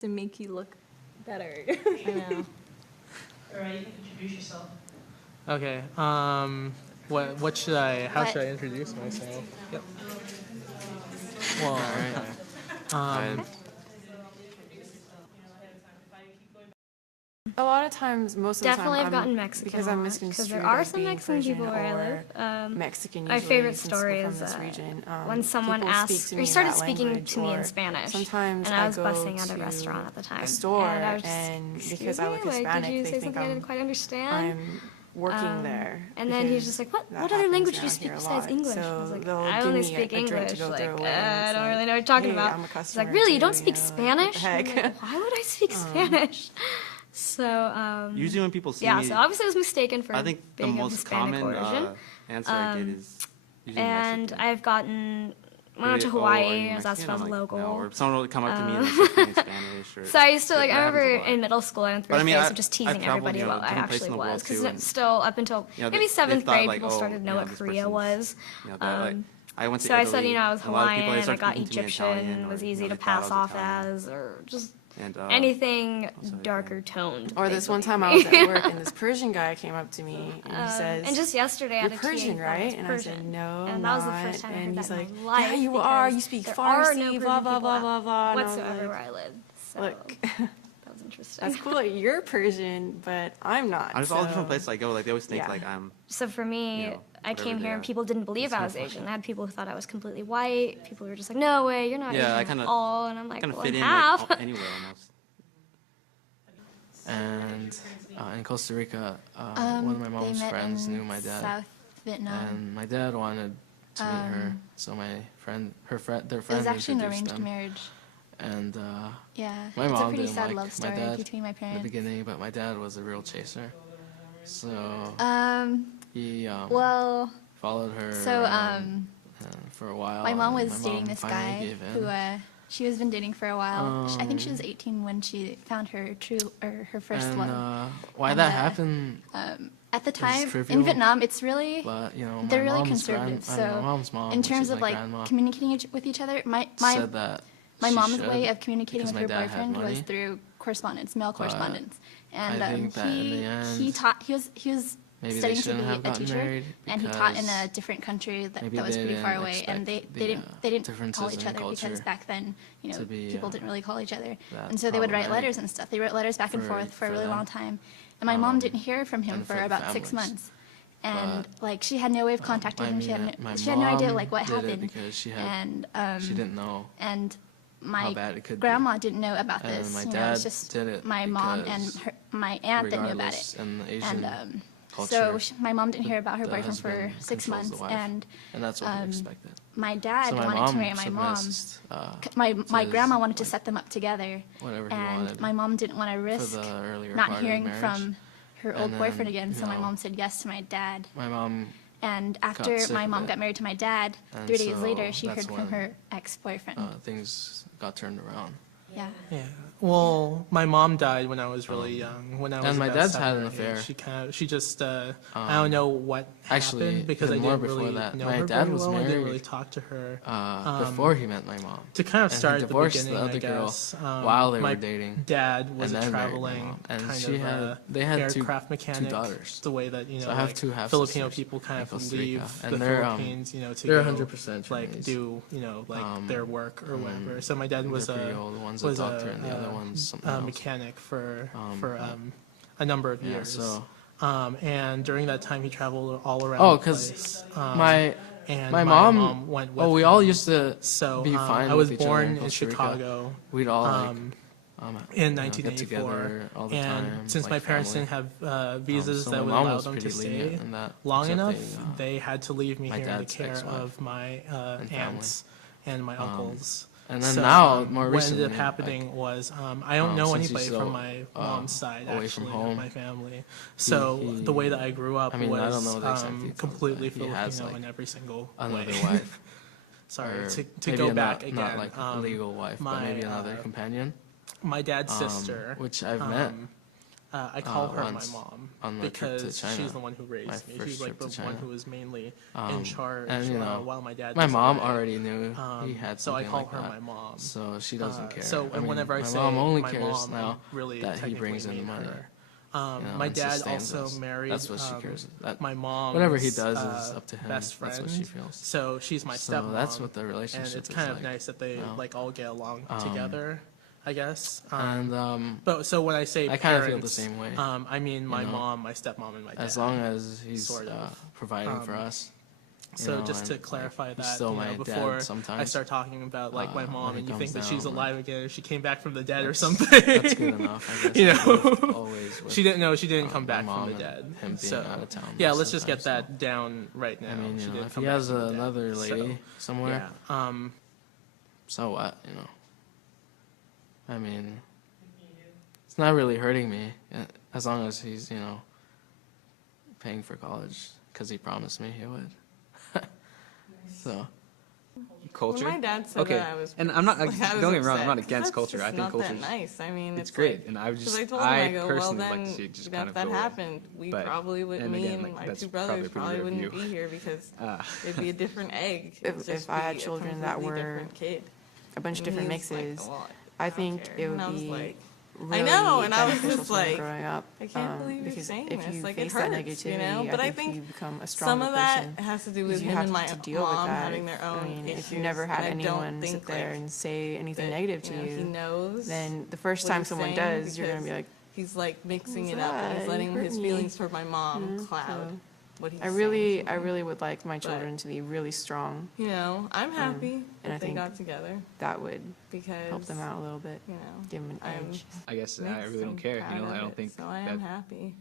to make you look better. I know. All right, you can introduce yourself. Okay. What should I? How should I introduce myself? Yep. Well, okay. A lot of times, most of the Definitely, time, I've gotten Mexican because I'm misconstrued because there are as some being Mexican Persian people where I or live. Mexican My usually, favorite since story we're is from this region. when someone people speak asked, to or me he in started that speaking language, to me in or Spanish, sometimes and I was go bussing at a to restaurant at the time. a store, and I was just, and excuse because me, I look like, Hispanic, did you they say think something I didn't quite understand? I'm working there. And then he's just like, what other language do you speak besides English? So I was like, they'll I give only me speak a drink English. to go Like, throw away, I and don't it's really know what you're talking hey, about. I'm a He's customer like, really? You don't too, speak like, Spanish? what the heck? I'm like, why would I speak Spanish? So, usually when people see yeah, me, so obviously I was mistaken for I think the being most of Hispanic common origin. answer I get is usually And Mexican. I've when I went to Are Hawaii, you I was asked if I was Mexican? I'm like, local. no. Or someone will come up to me and like, speak in Spanish. Or, So I used to, like, that I happens a remember lot. in middle school, I went through But a I mean, phase I've of just teasing traveled, everybody you know, what I different places actually in the world was. Because too, and, still, up until you know, maybe they 7th thought, grade, like, people oh, started to know you what this Korea was. You know, that, like, I went to So I Italy, said, you know, I was and a lot of people, they Hawaiian, I started got speaking to me in Egyptian, Italian, was or, easy you know, to they thought I pass was off Italian. as, or just And, anything also, darker toned. Or this one basically. time I was at work and this Persian guy came up to me and he says, and just yesterday, I "You're had a TA Persian, who thought I was right?" And I said, Persian. "No, And I'm that was the not." first time I And heard he's that like, in my life. "Yeah, you are. because You speak there are Farsi, no blah Persian blah people blah blah blah." And I was whatsoever like, where I live. So "Look, that was interesting. that's cool that you're Persian, but I'm not." I'm just all different places I go. Like they always think yeah. like I'm. So for me, You know, I whatever came they here are. and people didn't believe It's I so was funny. Asian. I had people who thought I was completely white. People were just like, no way, you're not Yeah, I Asian kinda- at all. And I'm like, Kind of well, fit I'm in half. like anywhere almost. and in Costa Rica, one of my mom's friends knew my dad, South Vietnam. and my dad wanted to meet her. So my friend, their friend It was actually an introduced arranged them. marriage. And Yeah, my it's a mom pretty didn't sad like love my story dad between my in the parents. beginning, but my dad was a real chaser. So he Well, followed her so around, for a while. my mom and was my dating mom this finally guy gave in. who she was been dating for a while. I think she was 18 when she found her her first and love. why And, that happened, At the time in trivial, Vietnam, it's really but you know, they're my really mom's conservative. my So mom's mom, in which terms is of my like grandma, communicating with each other, my said that my she mom's should, way of communicating because with my her dad had boyfriend was money. through correspondence, mail correspondence. I And think that in the end, he was maybe they studying to shouldn't be have a gotten teacher, married and he taught in because a different country that maybe was they pretty far didn't away, and expect they didn't differences call each in other because culture back then, you know, to be, people didn't really call each other, that and so they would write problematic letters and stuff. They wrote letters back and for- forth for a for really them. long time, and my mom didn't hear from him and for for the about 6 families. months. And But, like she had no way of contacting I him. mean, my She had no idea mom like what did it happened, because she had and she didn't know. and how my bad it could be. grandma didn't know about And this. my You know, it was dad just did it my mom and because my aunt that knew about regardless, it. in the Asian And culture, so my mom didn't hear about her the boyfriend for husband 6 controls the months, wife, and that's what he expected. my dad So my wanted to mom marry my mom. submissed, My to grandma his, wanted to like, set them up together, whatever he and wanted my mom didn't want to for risk the earlier not part hearing of the marriage. from her And old then, boyfriend again. So you my know, mom said yes to my dad. My mom, And after sick my of mom it. got married to my dad, And 3 days so later, she that's heard from when, her ex-boyfriend. things got turned around. Yeah. Yeah. Well, my mom died when I was really young. When I was and my about dad's 7 had or an 8. affair. She just I don't know what Actually, happened because I even more didn't before really that. know My her dad very was well. I didn't really married, talk to her. before he met my mom. To kind of And start he at the divorced beginning, the other I girl guess, while they my were dating. dad was and a then married my traveling mom. And kind she of had, they had aircraft two mechanic. daughters. The way that, you know, So I have like two half Filipino sisters people kind in of Costa leave Rica. the And they're, Philippines, you know, to they're go 100% like Chinese. do, you know, like their work or whatever. So my dad They're was pretty a old. One's a was doctor and the other one's something else. mechanic for a number of Yeah, years. so And during that time, he traveled all around. Oh, the because place. my My mom went with we all him. used to So be fine I was with each other born in in Costa Rica. Chicago We'd all like, in get 1984, together all the and time, since like my parents family. didn't have visas So that my would mom allow was them to pretty stay lenient in that, long except enough, they, they had to leave me my here in the dad's care ex-wife of my and family. aunts and my uncles. And then So, now, more what recently, ended up happening like, was I don't know since he's anybody so, from my mom's side away from actually, home, of my family. So the way that I grew up I mean, I don't was know the exact details, completely but he has, Filipino like, in every single another way. wife. Sorry, Or to maybe go a back not, again. not like a legal wife, but maybe another companion. My dad's sister, which I've met I call her my once mom on my trip to because China, she's the one who my raised me. first She's like trip the to one China. who was mainly in charge And you know, while my dad my was mom away. already knew he had So I something call like her that. my mom. So she doesn't care. So and whenever I my say mom only my cares mom, now I'm really that he brings in technically the money. her. You know, My and dad sustains also us. married That's what she cares. That, my mom's whatever he does is up to him. best friend. That's what she feels. So she's my So stepmom. that's what the relationship and it's is kind of like, nice that they you know? like all get along together, I guess. And But so when I say I kind of feel parents, the same way. I mean my know? mom, my stepmom, and my dad. As long as he's sort of. providing for us. you So know, just to and, clarify he's that, still my dad before I sometimes. start talking about like my when mom, he and you comes think that she's down, alive again, or she came back from the dead or That's- something. That's good enough, I guess. You I've know? lived always with, She didn't know. She didn't come my back from mom the and dead. him being So out of town yeah, most let's of the just time, get that down right now. I mean, She you know, didn't if come he back has from the dead. another lady somewhere, Yeah. so what, you know? I mean, it's not really hurting me as long as he's, you know, paying for college because he promised me he would. So, Culture. When my dad said Okay, that, I was. and I'm not. like, I was Don't get me wrong. I'm upset, not 'cause against that's culture. just I think not culture. that nice. I mean, It's great, like, and I was 'cause just. I told him, I go, well, personally would then like to see it just if kind of that go away. happened, we But- probably would. and Me again, and like, my that's two probably brothers a pretty probably rare wouldn't view. be here because Uh, it'd be a different egg. If- It'd just if I had be a children that completely were different kid. a bunch of And different he was like, mixes, "Well, I don't think care." it And would I was be like, really know, and I was beneficial just to them like, growing up. I can't believe you're because saying if this. you Like, it face that hurts, negativity, you know? But I think you become a some stronger of that person. has to do 'cause with you him have and my to deal with mom that. having their own I mean, if issues. you never had and I don't anyone sit think, there like, and say anything that, negative to he you, knows then the first what time he's someone saying does, you're gonna be because like, he's like mixing "What's it up and that? he's You letting hurt his me." feelings toward my mom cloud so what he's I really, saying. I really would like my children to be really strong. You know, I'm happy and I that they think got together That would because help them out a little bit, You know, give them an I'm edge. I guess I mixed really don't and care. proud You know, of I don't it, think so I that am happy.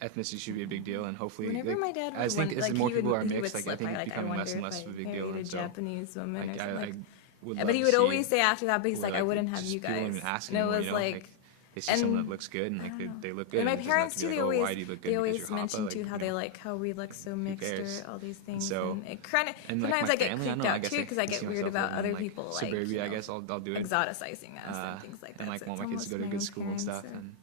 ethnicity should be a big deal, and hopefully, Whenever like, my dad would I think won- as like, more he people would- are he would mixed, like I slip think by, it's like, I becoming less wonder and if less I of a big married deal. a And so, Japanese woman or like, something. I Like, would but love he to would see always say after that, but he's where, like, I wouldn't have just you people wouldn't guys. ask And it anymore, was you know, like, they see someone and that looks good, and like they look good. and my it doesn't have parents to too, be they like, oh, always why do you look good they because always you're hot? mention But, too like, how you they know, like how we look so mixed cares? or all these things. so- And it kind of and like sometimes my I get family, I creeped don't know, I out guess too I because I can get see weird myself about living in, other like, people like suburbia. I guess I'll do it. exoticizing us and things like that. And like so want it's my kids to go to almost good my school own and stuff. parents, And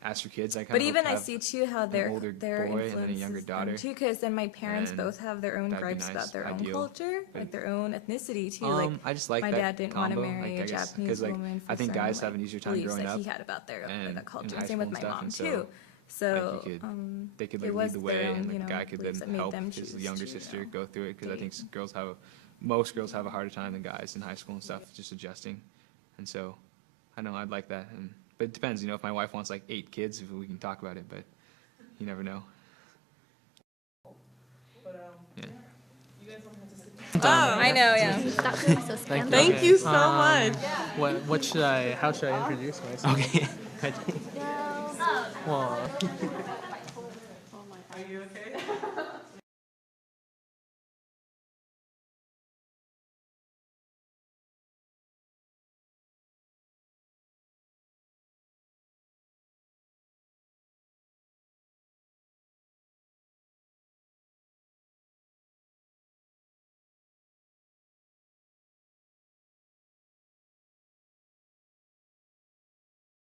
as for kids, I kind But of even I have see too how an their older their boy and then a younger influences daughter. them too, because then my parents And both have their own that'd be gripes nice, about their own ideal. culture, But- like their own ethnicity too. Like I just like my that dad didn't want to combo, marry like, a I guess, Japanese 'cause, like, woman for I think certain, guys have like, an easier time beliefs growing that up he had about their and like, in the culture. high Same with school my and stuff, mom and too. So like, you could, they could it like was lead the way, their and own, like, the guy could beliefs then that made help them his choose younger to, sister you know, go through it, because I think date. most girls have a harder time than guys in high school and stuff, just adjusting. And so, I know I'd like that, but it depends. You know, if my wife wants like 8 kids, we can talk about it, but you never know. Yeah. Oh, I know, yeah. Stop being so scandalous. Thank you so much. What should I? How should I introduce myself? Okay. Well, Are you okay?